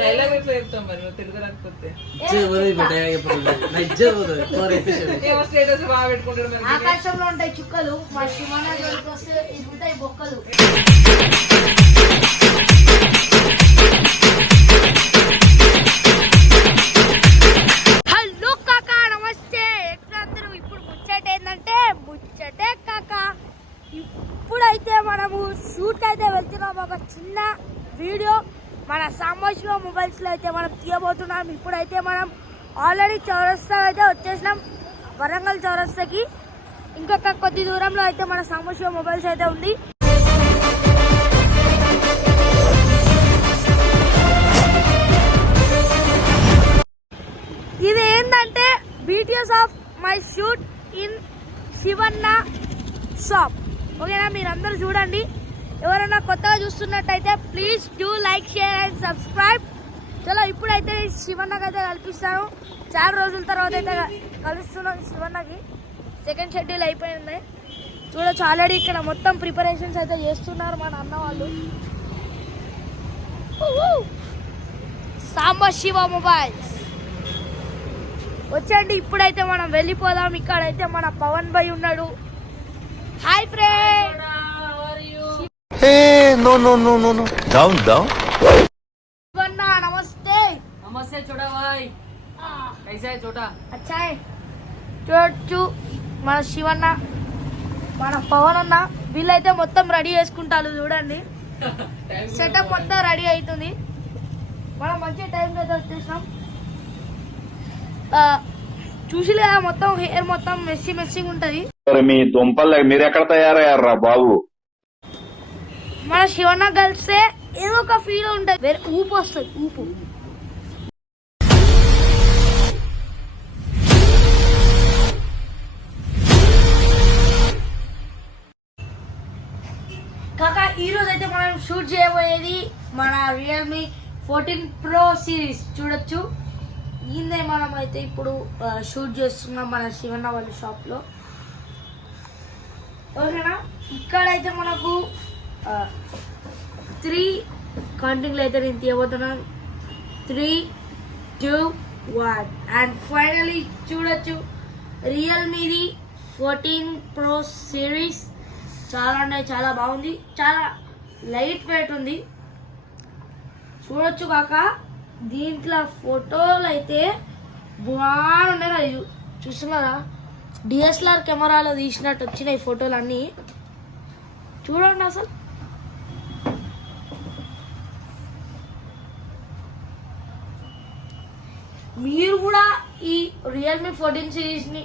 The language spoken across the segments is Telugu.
డైలాగ్ ఎట్లా చెప్తాం మరి నువ్వు తెలుగు రాకపోతే స్టేటస్ బాగా పెట్టుకుంటాడు మరి. ఆకాశంలో ఉంటాయి చుక్కలు, మా శివనగర్కి వస్తే ఇది ఉంటాయి బొక్కలు. హలో కాకా, నమస్తే. ఎట్లందరూ? ఇప్పుడు ముచ్చట ఏంటంటే ముచ్చటే కాకా. ఇప్పుడైతే మనము షూట్కి అయితే వెళ్తున్నాం. ఒక చిన్న వీడియో మన సాంబశివ మొబైల్స్లో అయితే మనం తీయబోతున్నాం. ఇప్పుడైతే మనం ఆల్రెడీ చౌరస్తా అయితే వచ్చేసినాం, వరంగల్ చౌరస్తాకి. ఇంకొక కొద్ది దూరంలో అయితే మన సాంబశివ మొబైల్స్ అయితే ఉంది. ఇది ఏంటంటే BTS of my shoot in Shivanna shop. ఓకేనా, మీరందరూ చూడండి. ఎవరైనా కొత్తగా చూస్తున్నట్టయితే please do like, share and subscribe. చలో ఇప్పుడైతే శివన్నకి అయితే కల్పిస్తాను. చాలా రోజుల తర్వాత అయితే కలుస్తున్నాను శివన్నకి. సెకండ్ షెడ్యూల్ అయిపోయింది. చూడొచ్చు ఆల్రెడీ ఇక్కడ మొత్తం ప్రిపరేషన్స్ అయితే చేస్తున్నారు మన అన్న వాళ్ళు. సాంబశివ మొబైల్స్ వచ్చండి. ఇప్పుడైతే మనం వెళ్ళిపోదాం. ఇక్కడైతే మన పవన్ భాయ్ ఉన్నాడు. Hi friend. No. Down. Shivanna నమస్తే. నమస్తే छोटा भाई, कैसा है छोटा? अच्छा है. చూడొచ్చు మన శివన్న, మన పవన్ అన్న, వీళ్ళైతే మొత్తం రెడీ చేసుకుంటారు. చూడండి సెటప్ మొత్తం రెడీ అవుతుంది. మనం మంచి టైంకి అయితే వచ్చేసాం. చూసి లేదా మొత్తం హెయిర్ మొత్తం మెస్సింగ్ ఉంటది. మీ దుంపలు మీరు ఎక్కడ తయారయ్యారా బాబు? మన శివన్న కలిస్తే ఏదో ఒక ఫీల్ ఉంటది, వేరే ఊపు వస్తుంది. ఊపు కాకా, ఈ రోజు అయితే మనం షూట్ చేయబోయేది మన రియల్మీ 14 Pro సిరీస్. చూడొచ్చు దీన్నే మనం అయితే ఇప్పుడు షూట్ చేస్తున్నాం మన శివన్న వాళ్ళ షాప్లో. ఓకేనా, ఇక్కడైతే మనకు 3 కౌంటింగ్లో అయితే నేను తీయబోతున్నాను. 3, 2, 1 అండ్ ఫైనలీ చూడొచ్చు రియల్మీది 14 Pro సిరీస్. చాలా అంటే చాలా బాగుంది, చాలా లైట్ వెయిట్ ఉంది. చూడొచ్చు కాక, దీంట్లో ఫోటోలు అయితే బాగున్నాయి కదా. చూస్తున్నారా, DSLR కెమెరాలో తీసినట్టు వచ్చినాయి ఫోటోలు అన్నీ. చూడండి అసలు. మీరు కూడా ఈ రియల్మీ 14 సిరీస్ని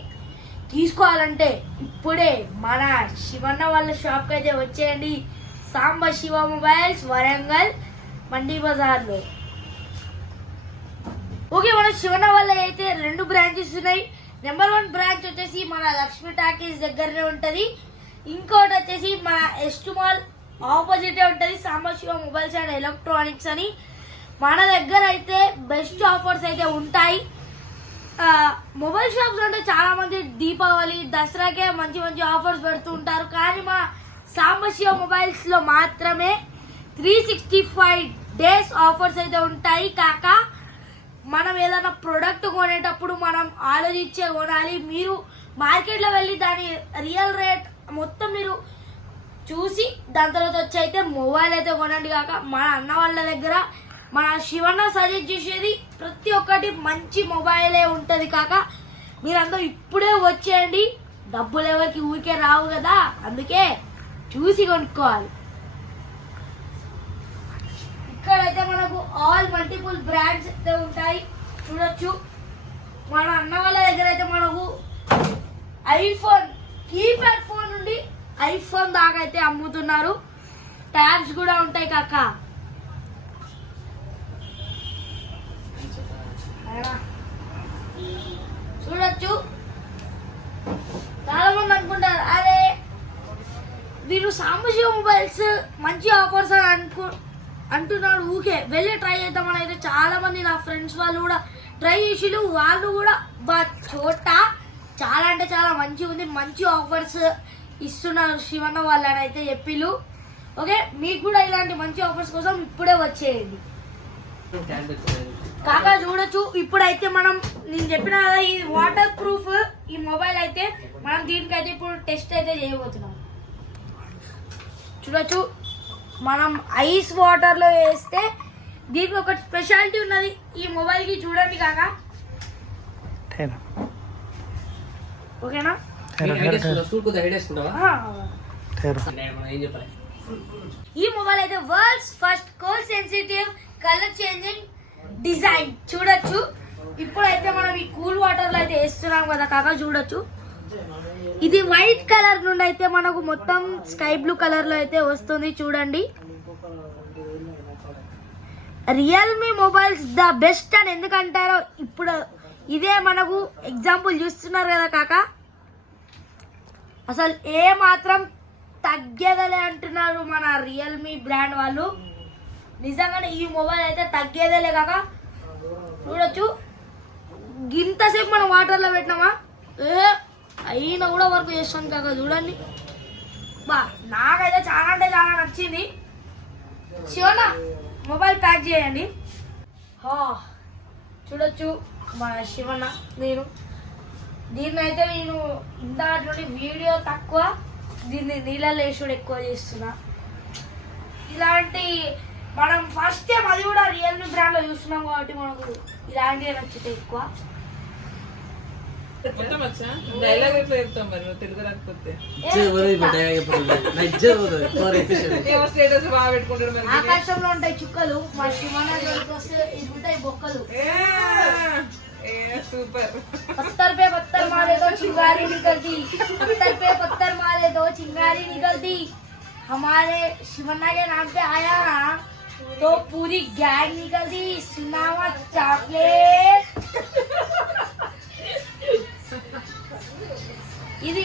తీసుకోవాలంటే ఇప్పుడే మన శివన్న వాళ్ళ షాప్కి అయితే వచ్చేయండి. సాంబశివ మొబైల్స్, వరంగల్ మండీ బజార్లో. ఓకే, మన శివన్న వాళ్ళ అయితే 2 బ్రాంచెస్ ఉన్నాయి. నెంబర్ 1 బ్రాంచ్ వచ్చేసి మన లక్ష్మీ టాకీస్ దగ్గరనే ఉంటుంది. ఇంకోటి వచ్చేసి మన ఎస్ట్ మాల్ ఆపోజిటే ఉంటుంది, సాంబశివ మొబైల్స్ అండ్ ఎలక్ట్రానిక్స్ అని. మన దగ్గర అయితే బెస్ట్ ఆఫర్స్ అయితే ఉంటాయి. మొబైల్ షాప్స్ అంటే చాలా మంది దీపావళి, దసరాకే మంచి ఆఫర్స్ పెడుతూ ఉంటారు. కానీ మా సాంబశివ మొబైల్స్లో మాత్రమే 365 డేస్ ఆఫర్స్ అయితే ఉంటాయి. కాక మనం ఏదైనా ప్రోడక్ట్ కొనేటప్పుడు మనం ఆలోచించే కొనాలి. మీరు మార్కెట్లో వెళ్ళి దాని రియల్ రేట్ మొత్తం మీరు చూసి దాని తర్వాత వచ్చి అయితే మొబైల్ అయితే కొనండి. కాక మన అన్న వాళ్ళ దగ్గర మన శివన్న సజెస్ట్ చేసేది ప్రతి ఒక్కటి మంచి మొబైలే ఉంటుంది. కాక మీరందరూ ఇప్పుడే వచ్చేయండి. డబ్బులు ఎవరికి ఊరికే రావు కదా, అందుకే చూసి కొనుక్కోవాలి. ఇక్కడైతే మనకు ఆల్ మల్టిపుల్ బ్రాండ్స్ అయితే ఉంటాయి. చూడొచ్చు మన అన్న వాళ్ళ దగ్గర అయితే మనకు ఐఫోన్ కీప్యాడ్ ఫోన్ నుండి ఐఫోన్ దాకా అయితే అమ్ముతున్నారు. ట్యాబ్స్ కూడా ఉంటాయి కాక. చూడొచ్చు చాలా మంది అనుకుంటారు, అరే వీళ్ళు సాంబశివ మొబైల్స్ మంచి ఆఫర్స్ అని అంటున్నాడు, ఊకే వెళ్ళి ట్రై చేద్దామని అయితే చాలా మంది నా ఫ్రెండ్స్ వాళ్ళు కూడా ట్రై చేసిళ్ళు. వాళ్ళు కూడా చోట చాలా అంటే చాలా మంచిగా ఉంది, మంచి ఆఫర్స్ ఇస్తున్నారు శివన్న వాళ్ళని అయితే చెప్పిళ్ళు. ఓకే, మీకు కూడా ఇలాంటి మంచి ఆఫర్స్ కోసం ఇప్పుడే వచ్చేయండి. కాకా చూడొచ్చు. ఇప్పుడైతే మనం నేను చెప్పిన కదా ఇది వాటర్ ప్రూఫ్ ఈ మొబైల్ అయితే మనం దీనికైతే ఇప్పుడు టెస్ట్ అయితే చేయబోతున్నాం. చూడొచ్చు మనం ఐస్ వాటర్లో వేస్తే దీనికి ఒక స్పెషాలిటీ ఉన్నది ఈ మొబైల్కి. చూడండి కాకా, ఓకేనా? ఈ మొబైల్ అయితే world's first cold sensitive colour changing design. చూడొచ్చు ఇప్పుడైతే మనం ఈ కూల్ వాటర్ లో అయితే వేస్తున్నాం కదా కాకా. చూడొచ్చు ఇది వైట్ కలర్ నుండి అయితే మనకు మొత్తం స్కై బ్లూ కలర్ లో అయితే వస్తుంది. చూడండి రియల్మీ మొబైల్స్ ద బెస్ట్ అని ఎందుకంటారో ఇప్పుడు ఇదే మనకు ఎగ్జాంపుల్ చూస్తున్నారు కదా కాకా. అసలు ఏ మాత్రం తగ్గేదలే అంటున్నారు మన రియల్మీ బ్రాండ్ వాళ్ళు. నిజంగానే ఈ మొబైల్ అయితే తగ్గేదేలే కాక. చూడొచ్చు గింతసేపు మనం వాటర్లో పెట్టినామా అయినా కూడా వర్క్ చేస్తాను కాక. చూడండి బా నాకైతే చాలా అంటే చాలా నచ్చింది. శివన్న మొబైల్ ప్యాక్ చేయండి. చూడొచ్చు మా శివన్న దీన్నైతే నేను ఇందాటి నుండి వీడియో తక్కువ దీన్ని నీళ్ళలో వేసుడు ఎక్కువ చేస్తున్నా. ఇలాంటి మనం ఫస్ట్ టైం అది కూడా రియల్మీ బ్రాండ్ లో చూస్తున్నాం కాబట్టి మనకు ఇలాంటివి నచ్చితే ఎక్కువ. ఆకాశంలో ఉంటాయి చుక్కలు, మా శివన్న వస్తే ఇది ఉంటాయి బొక్కలు. पत्थर पे पत्थर मारे तो चिंगारी निकलती, पत्थर पे पत्थर मारे तो चिंगारी निकलती. हमारे शिवन्ना के नाम पे आया ना तो पूरी गैंग निकलती. सुनावा चॉकलेट